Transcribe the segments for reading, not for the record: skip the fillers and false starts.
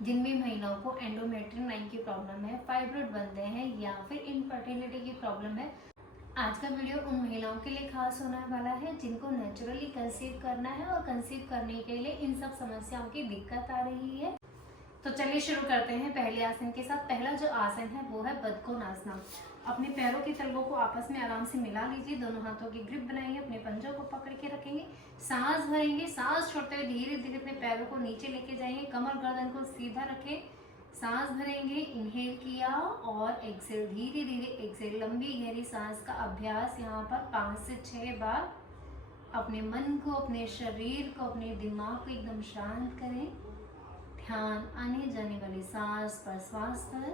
जिनमें महिलाओं को एंडोमेट्रियम लाइन की प्रॉब्लम है, फाइब्रॉइड बनते हैं या फिर इनफर्टिलिटी की प्रॉब्लम है। आज का वीडियो उन महिलाओं के लिए खास होने वाला है जिनको नेचुरली कंसीव करना है और कंसीव करने के लिए इन सब समस्याओं की दिक्कत आ रही है। तो चलिए शुरू करते हैं पहले आसन के साथ। पहला जो आसन है वो है बदकोनासना। अपने पैरों की तलवों को आपस में आराम से मिला लीजिए, दोनों हाथों की ग्रिप बनाएंगे, अपने पंजों को पकड़ के रखेंगे, सांस भरेंगे, सांस छोड़ते हुए धीरे धीरे अपने पैरों को नीचे लेके जाएंगे, कमर गर्दन को सीधा रखें, सांस भरेंगे, इनहेल किया और एक्सेल, धीरे धीरे एक्सेल, लंबी गहरी सांस का अभ्यास यहाँ पर 5 से 6 बार। अपने मन को, अपने शरीर को, अपने दिमाग को एकदम शांत करें। ध्यान आने जाने वाली सांस पर, श्वास पर,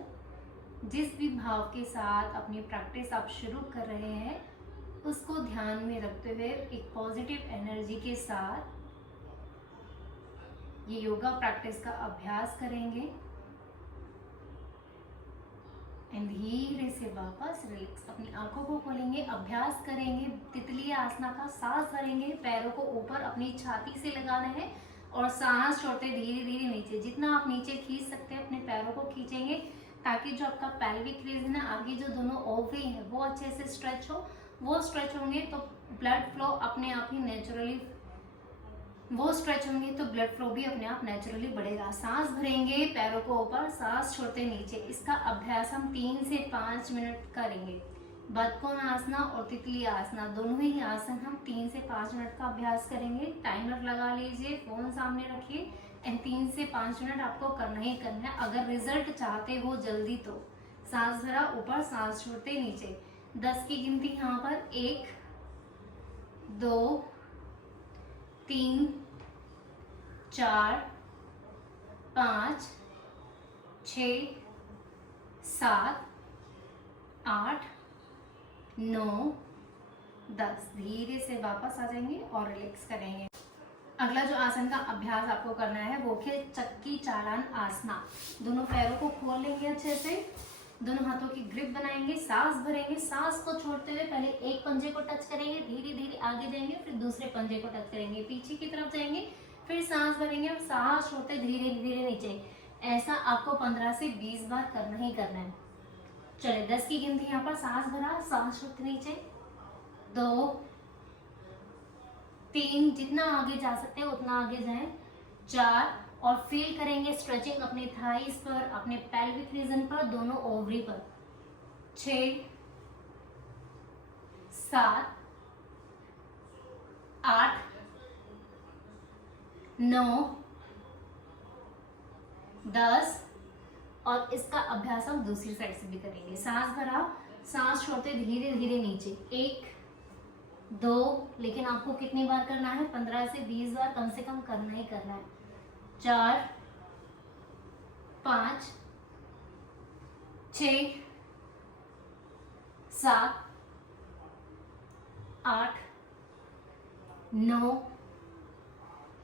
जिस भी भाव के साथ अपनी प्रैक्टिस आप शुरू कर रहे हैं उसको ध्यान में रखते हुए एक पॉजिटिव एनर्जी के साथ ये योगा प्रैक्टिस का अभ्यास करेंगे। एंड धीरे से वापस रिलैक्स, अपनी आंखों को खोलेंगे, अभ्यास करेंगे तितली आसना का। सांस भरेंगे, पैरों को ऊपर अपनी छाती से लगाना है और सांस छोड़ते धीरे धीरे नीचे, जितना आप नीचे खींच सकते हैं अपने पैरों को खींचेंगे ताकि जो आपका पेल्विक रीजन है ना, आगे जो दोनों ओवरी है वो अच्छे से स्ट्रेच हो। वो स्ट्रेच होंगे तो ब्लड फ्लो अपने आप ही नेचुरली, वो स्ट्रेच होंगे तो ब्लड फ्लो भी अपने आप नेचुरली बढ़ेगा। सांस भरेंगे, पैरों को ऊपर, सांस छोड़ते नीचे। इसका अभ्यास हम 3 से 5 मिनट करेंगे। बदकोनासना और तितली आसना दोनों ही आसन हम 3 से 5 मिनट का अभ्यास करेंगे। टाइमर लगा लीजिए, फोन सामने रखिए एंड 3 से 5 मिनट आपको करना ही करना है। अगर रिजल्ट चाहते हो जल्दी तो सांस भरा ऊपर, सांस छोड़ते नीचे। 10 की गिनती यहाँ पर, 1 2 3 4 5 6 7 8 9 10। धीरे से वापस आ जाएंगे और रिलैक्स करेंगे। अगला जो आसन का अभ्यास आपको करना है वो है चक्की चालान आसना। दोनों पैरों को खोल लेंगे अच्छे से, दोनों हाथों की ग्रिप बनाएंगे, सांस भरेंगे, सांस को छोड़ते हुए पहले एक पंजे को टच करेंगे, धीरे धीरे आगे जाएंगे, फिर दूसरे पंजे को टच करेंगे, पीछे की तरफ जाएंगे, फिर सांस भरेंगे और सांस छोड़ते धीरे धीरे नीचे। ऐसा आपको 15 से 20 बार करना ही करना है। चलिए 10 की गिनती यहाँ पर, सांस भरा, सांस छोड़ते नीचे, 2 3, जितना आगे जा सकते हैं उतना आगे जाएं, 4 और फील करेंगे स्ट्रेचिंग अपने थाइस पर, अपने पेल्विक रीजन पर, दोनों ओवरी पर, 6 7 8 9 10। और इसका अभ्यास हम दूसरी साइड से भी करेंगे। सांस भरा, सांस छोड़ते धीरे धीरे नीचे, 1 2, लेकिन आपको कितनी बार करना है? 15 से 20 बार कम से कम करना ही करना है। 4 5 6 7 8 9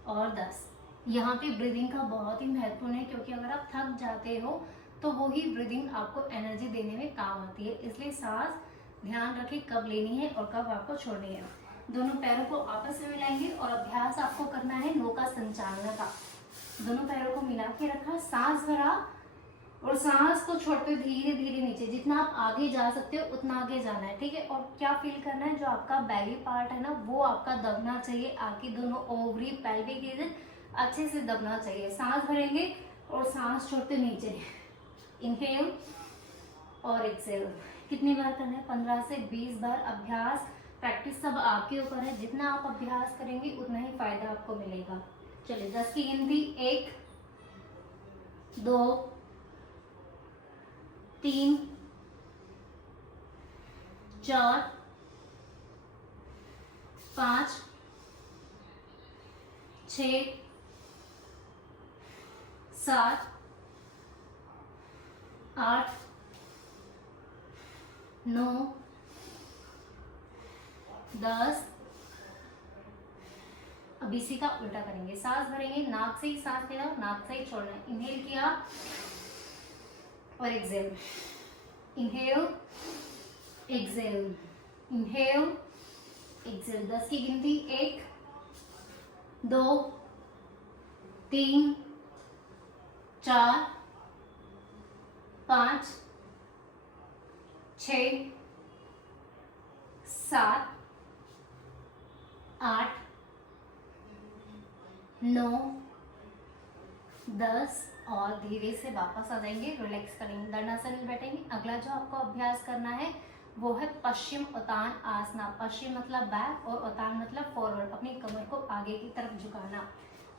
और 10। यहाँ पे ब्रीदिंग का बहुत ही महत्वपूर्ण है, क्योंकि अगर आप थक जाते हो तो वो ही ब्रीदिंग आपको एनर्जी देने में काम आती है। इसलिए सांस ध्यान रखें कब लेनी है और कब आपको छोड़नी है। दोनों पैरों को आपस में मिलाएंगे और अभ्यास आपको करना है नौका संचालन का। दोनों पैरों को मिला के रखा, सांस भरा और सांस को छोड़ते धीरे धीरे नीचे, जितना आप आगे जा सकते हो उतना आगे जाना है, ठीक है। और क्या फील करना है, जो आपका बेली पार्ट है ना वो आपका दबना चाहिए, आपकी दोनों ओवरी, पेल्विक रीजन अच्छे से दबना चाहिए। सांस भरेंगे और सांस छोड़ते नीचे, इनहेल और एक्सेल। कितनी बार करना है? 15 से 20 बार। अभ्यास प्रैक्टिस सब आपके ऊपर है, जितना आप अभ्यास करेंगे उतना ही फायदा आपको मिलेगा। चलिए 10 की गिनती, 1 2 3 4 5 6 7 8 9 10। अब इसी का उल्टा करेंगे। सांस भरेंगे, नाक से ही सांस लेना, नाक से ही छोड़ना है। इनहेल किया और exhale, inhale exhale, inhale exhale. 10 की गिनती, 1 2 3 4 5 6 7 8 9 10 और धीरे से वापस आ जाएंगे, रिलैक्स करेंगे, दंडासन में बैठेंगे। अगला जो आपको अभ्यास करना है वो है पश्चिम उत्तान आसना। पश्चिम मतलब बैक और उत्तान मतलब फॉरवर्ड। अपनी कमर को आगे की तरफ झुकाना,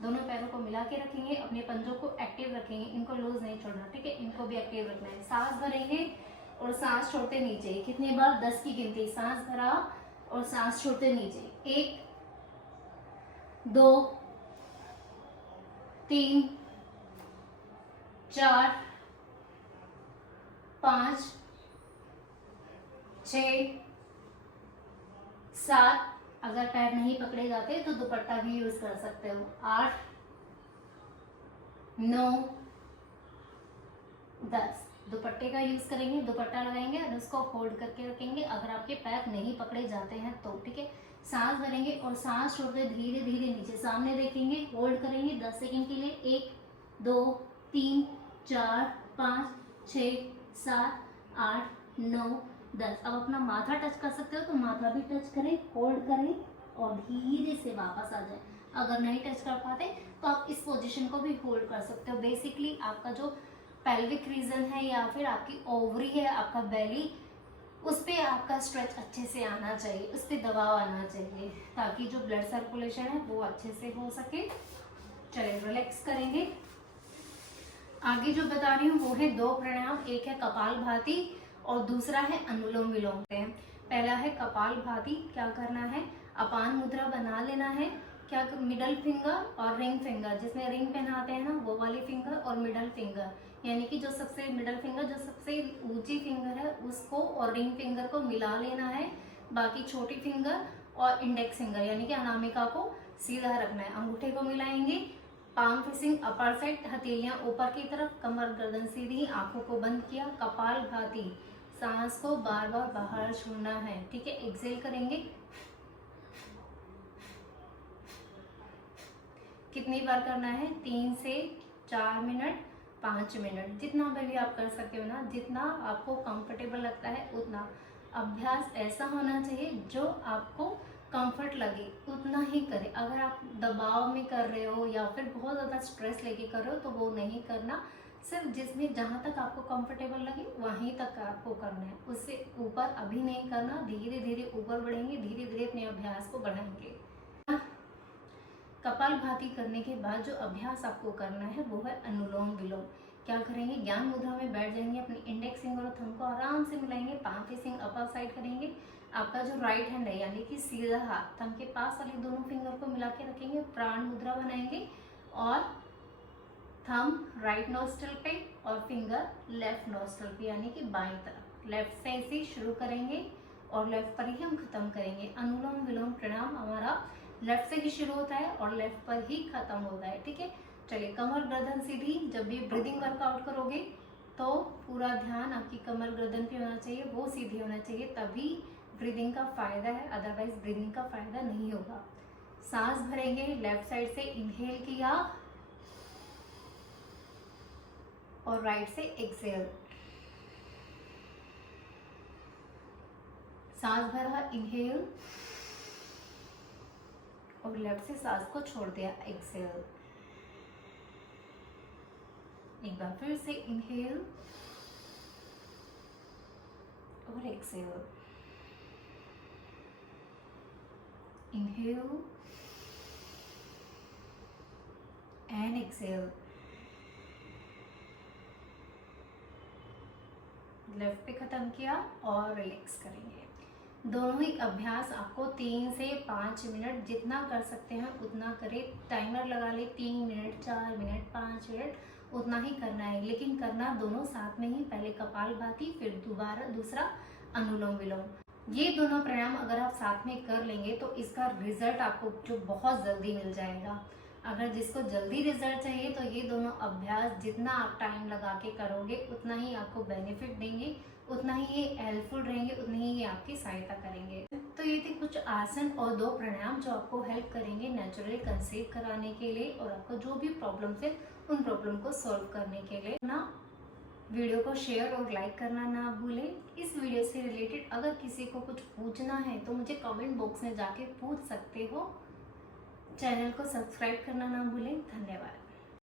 दोनों पैरों को मिला के रखेंगे, अपने पंजों को एक्टिव रखेंगे, इनको लूज नहीं छोड़ना, ठीक है, इनको भी एक्टिव रखना है। सांस भरेंगे और सांस छोड़ते नीचे। कितनी बार? 10 की गिनती। सांस भरा और सांस छोड़ते नीचे। 1 2 3 4 5 6 7। अगर पैर नहीं पकड़े जाते तो दुपट्टा भी यूज कर सकते हो। 8 9 10। दुपट्टे का यूज करेंगे, दुपट्टा लगाएंगे और उसको होल्ड करके रखेंगे अगर आपके पैर नहीं पकड़े जाते हैं तो, ठीक है। सांस भरेंगे और सांस छोड़ते धीरे धीरे नीचे, सामने देखेंगे, होल्ड करेंगे 10 सेकंड के लिए। 1 2 3 4 5 6 7 8 9 10। अब अपना माथा टच कर सकते हो तो माथा भी टच करें, होल्ड करें और धीरे से वापस आ जाए। अगर नहीं टच कर पाते तो आप इस पोजीशन को भी होल्ड कर सकते हो। बेसिकली आपका जो पेल्विक रीजन है या फिर आपकी ओवरी है, आपका बेली, उस पर आपका स्ट्रेच अच्छे से आना चाहिए, उस पर दबाव आना चाहिए ताकि जो ब्लड सर्कुलेशन है वो अच्छे से हो सके। चलिए रिलैक्स करेंगे। आगे जो बता रही हूँ वो है 2 प्राणायाम। एक है कपालभाति और दूसरा है अनुलोम विलोम। पहला है कपालभाति। क्या करना है? अपान मुद्रा बना लेना है। क्या? मिडल फिंगर और रिंग फिंगर, जिसमें रिंग पहनाते हैं ना वो वाली फिंगर और मिडल फिंगर, यानी कि जो सबसे मिडल फिंगर जो सबसे ऊंची फिंगर है उसको और रिंग फिंगर को मिला लेना है। बाकी छोटी फिंगर और इंडेक्स फिंगर यानी कि अनामिका को सीधा रखना है। अंगूठे को मिलाएंगे, पाम फेसिंग अपर साइड, हथेलियां ऊपर की तरफ, कमर गर्दन सीधी, आंखों को बंद किया, कपालभाति। सांस को बार बार बाहर छोड़ना है, ठीक है। एक्सेल करेंगे। कितनी बार करना है? 3 से 4 मिनट, 5 मिनट, जितना भी आप कर सकते हो ना, जितना आपको कंफर्टेबल लगता है उतना। अभ्यास ऐसा होना चाहिए जो आपको कंफर्ट लगे उतना ही करें। अगर आप दबाव में कर रहे हो या फिर बहुत ज़्यादा स्ट्रेस लेके कर रहे हो तो वो नहीं करना। सिर्फ जिसमें जहाँ तक आपको कंफर्टेबल लगे वहीं तक आपको करना है, उससे ऊपर अभी नहीं करना। धीरे धीरे ऊपर बढ़ेंगे, धीरे धीरे अपने अभ्यास को बढ़ाएंगे। कपालभाति करने के बाद जो अभ्यास आपको करना है वो है अनुलोम विलोम। क्या करेंगे? ज्ञान मुद्रा में बैठ जाएंगे, अपनी इंडेक्स फिंगर और थंब को आराम से मिलाएंगे, पाम फेसिंग अपर साइड करेंगे। आपका जो राइट हैंड है यानी कि सीधा हाथ थंब के पास वाली दोनों फिंगर को मिला के रखेंगे, प्राण मुद्रा बनाएंगे और थंब राइट नोस्ट्रल पे और फिंगर लेफ्ट नोस्ट्रल पे यानी कि बाईं तरफ। लेफ्ट साइड से शुरू करेंगे और लेफ्ट पर ही हम खत्म करेंगे। अनुलोम विलोम प्राणायाम हमारा लेफ्ट से ही शुरू होता है और लेफ्ट पर ही खत्म होता है, ठीक है। चलिए, कमर गर्दन सीधी। जब भी ब्रीदिंग वर्कआउट करोगे तो पूरा ध्यान आपकी कमर गर्दन पे होना चाहिए, वो सीधी होना चाहिए, तभी ब्रीदिंग का फायदा है, अदरवाइज ब्रीदिंग का फायदा नहीं होगा। सांस भरेंगे, लेफ्ट साइड से इनहेल किया और राइट से एक्सहेल। सांस भरा, इनहेल और लेफ्ट से सांस को छोड़ दिया, एक्सहेल। एक बार फिर से इनहेल और exhale, inhale and exhale. Left पे खत्म किया और रिलैक्स करेंगे। दोनों ही अभ्यास आपको 3 से 5 मिनट जितना कर सकते हैं उतना करें। टाइमर लगा ले, 3 मिनट, 4 मिनट, 5 मिनट, उतना ही करना है, लेकिन करना दोनों साथ में ही। पहले कपालभाति, फिर दोबारा दूसरा अनुलोम विलोम। ये दोनों प्राणायाम अगर आप साथ में कर लेंगे तो इसका रिजल्ट आपको जो बहुत जल्दी मिल जाएगा। अगर जिसको जल्दी रिजल्ट चाहिए तो ये दोनों अभ्यास जितना आप टाइम लगा के करोगे उतना ही आपको बेनिफिट देंगे, उतना ही ये हेल्पफुल रहेंगे, उतनी ही ये आपकी सहायता करेंगे। तो ये थे कुछ आसन और 2 प्राणायाम जो आपको हेल्प करेंगे नेचुरली कंसीव कराने के लिए, और आपको जो भी प्रॉब्लम है उन प्रॉब्लम को सॉल्व करने के लिए ना वीडियो को शेयर और लाइक करना ना भूलें। इस वीडियो से रिलेटेड अगर किसी को कुछ पूछना है तो मुझे कमेंट बॉक्स में जाके पूछ सकते हो। चैनल को सब्सक्राइब करना ना भूलें। धन्यवाद।